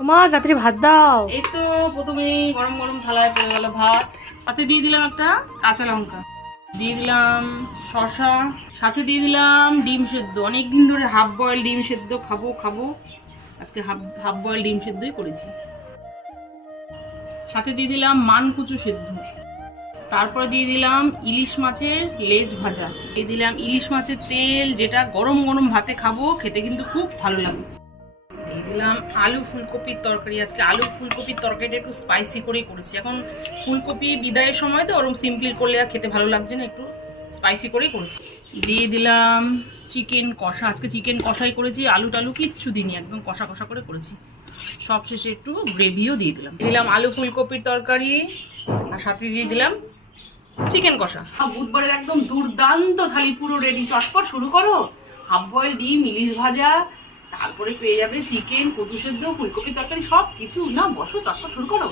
মা রাত্রি ভাত দাও। এই তো প্রথমেই গরম গরম থালায় পড়ে গেল ভাত, সাথে দিয়ে দিলাম একটা কাঁচা লঙ্কা, দিয়ে দিলাম শসা, সাথে দিয়ে দিলাম ডিম সেদ্ধ। অনেকদিন ধরে হাফ বয়েল ডিম সেদ্ধ খাবো, আজকে হাফ বয়েল ডিম সেদ্ধই করেছি। সাথে দিয়ে দিলাম মানকুচু সেদ্ধ, তারপরে দিয়ে দিলাম ইলিশ মাছের লেজ ভাজা, দিয়ে দিলাম ইলিশ মাছের তেল, যেটা গরম গরম ভাতে খাবো, খেতে কিন্তু খুব ভালো লাগে। দিয়ে দিলাম আলু ফুলকপির তরকারি। আজকে আলু ফুলকপির তরকারিটা একটু স্পাইসি করেই করেছি। এখন ফুলকপি বিদায়ের সময় তো ওরকম সিম্পল করলে আর খেতে ভালো লাগছে না, একটু স্পাইসি করেই করেছি। দিয়ে দিলাম চিকেন কষা। আজকে চিকেন কষাই করেছি, আলু টালু কিচ্ছু দিইনি, একদম কষা কষা করে করেছি। সব শেষে একটু গ্রেভিও দিয়ে দিলাম আলু ফুলকপির তরকারি, আর সাথে দিয়ে দিলাম চিকেন কষা। বুধবারের একদম দুর্দান্ত থালি পুরো রেডি। চটপট শুরু করো। হাফ বয়েল ডিম, ইলিশ ভাজা, তারপরে পেয়ে যাবে চিকেন, কচু সেদ্ধ, ফুলকপি তরকারি, সব কিছু। না বসো, চটপট শুরু করো।